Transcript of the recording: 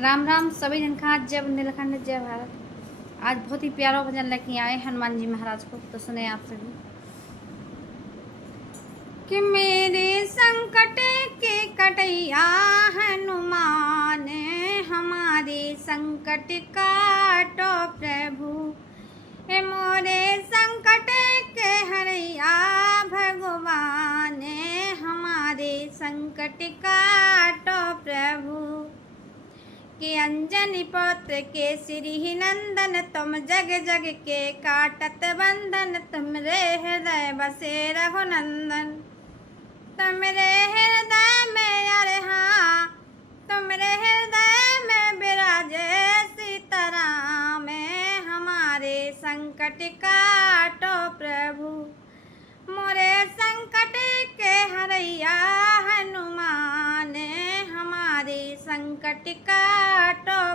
राम राम सभी जन का। जय बुंदेलखंड जय भारत। आज बहुत ही प्यारा भजन लेके आए हनुमान जी महाराज को, तो सुने आप सभी। कि मेरे संकट के कटैया हनुमान, हमारे संकट काटो प्रभु। हे मोरे संकट के हरैया भगवान, हमारे संकट काटो प्रभु। कि अंजनी पुत्र के श्री नंदन, तुम जग जग के काटत बंधन। तुमरे हृदय बसे रघुनंदन, तुमरे हृदय में अरे हाँ, तुमरे हृदय में विराजे सीताराम। हमारे संकट काटो प्रभु, मोरे संकट के हरैया हनुमान, हमारे संकट काटो